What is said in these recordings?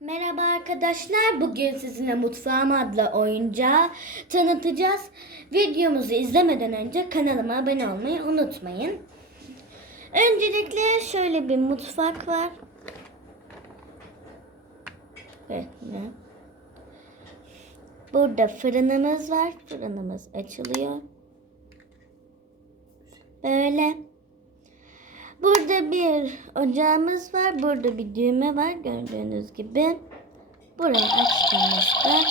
Merhaba arkadaşlar. Bugün sizinle Mutfağım adlı oyuncağı tanıtacağız. Videomuzu izlemeden önce kanalıma abone olmayı unutmayın. Öncelikle şöyle bir mutfak var. Burada fırınımız var. Fırınımız açılıyor. Böyle. Burada bir ocağımız var. Burada bir düğme var gördüğünüz gibi. Burayı açtığımızda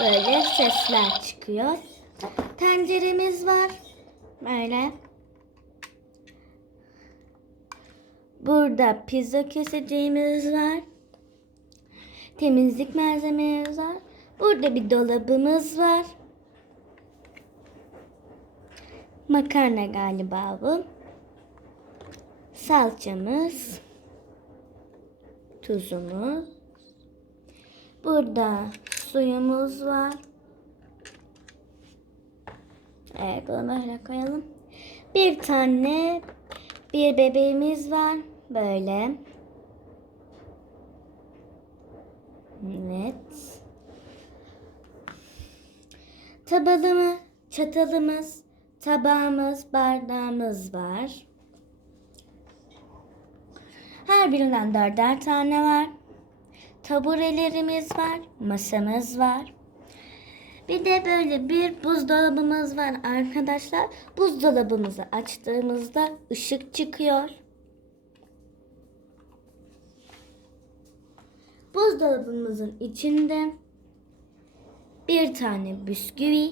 böyle sesler çıkıyor. Tenceremiz var. Böyle. Burada pizza keseceğimiz var. Temizlik malzememiz var. Burada bir dolabımız var. Makarna galiba bu salçamız, tuzumuz. Burada suyumuz var. Evet bunu böyle koyalım. Bir tane bir bebeğimiz var. Böyle. Evet. Tabalımı, çatalımız, tabağımız, bardağımız var. Her birinden dörder tane var. Taburelerimiz var. Masamız var. Bir de böyle bir buzdolabımız var arkadaşlar. Buzdolabımızı açtığımızda ışık çıkıyor. Buzdolabımızın içinde bir tane bisküvi,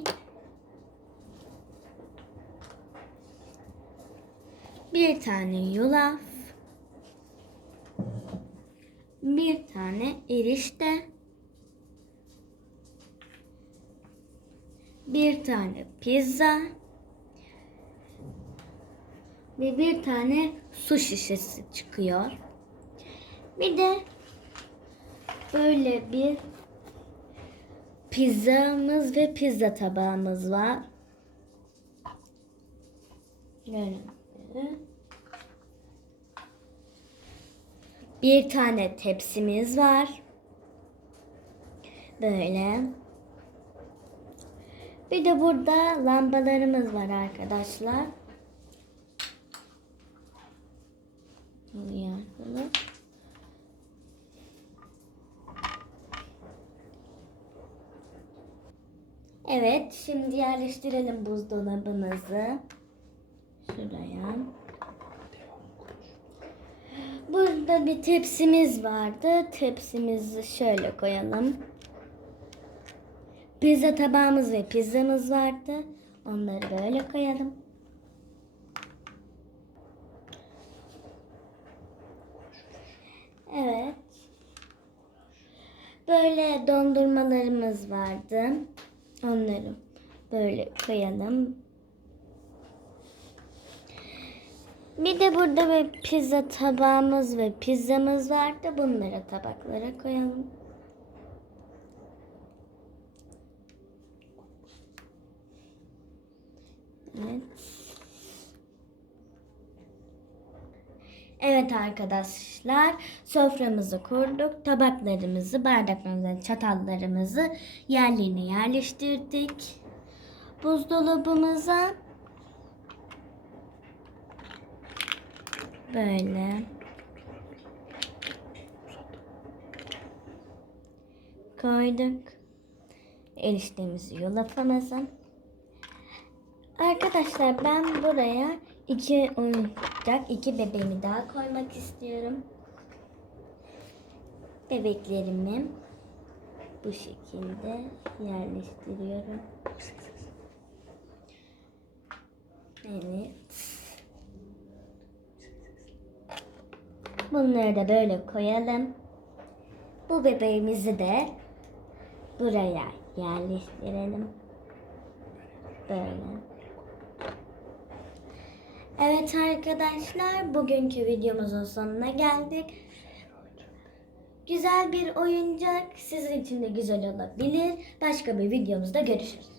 bir tane yulaf, bir tane erişte, bir tane pizza ve bir tane su şişesi çıkıyor. Bir de böyle bir pizzamız ve pizza tabağımız var. Böyle. Bir tane tepsimiz var. Böyle. Bir de burada lambalarımız var arkadaşlar. Evet, şimdi yerleştirelim buzdolabımızı. Şuraya. Burada bir tepsimiz vardı. Tepsimizi şöyle koyalım. Pizza tabağımız ve pizzamız vardı. Onları böyle koyalım. Evet. Böyle dondurmalarımız vardı. Onları böyle koyalım. Bir de burada bir pizza tabağımız ve pizzamız vardı. Bunları tabaklara koyalım. Evet. Evet arkadaşlar soframızı kurduk. Tabaklarımızı, bardaklarımızı, çatallarımızı yerlerine yerleştirdik. Buzdolabımıza Böyle. Koyduk. Eriştemizi yulafımızı. Arkadaşlar ben buraya iki oyuncak, iki bebeğimi daha koymak istiyorum. Bebeklerimi bu şekilde yerleştiriyorum. Evet. Bunları da böyle koyalım. Bu bebeğimizi de buraya yerleştirelim. Böyle. Evet arkadaşlar bugünkü videomuzun sonuna geldik. Güzel bir oyuncak sizin için de güzel olabilir. Başka bir videomuzda görüşürüz.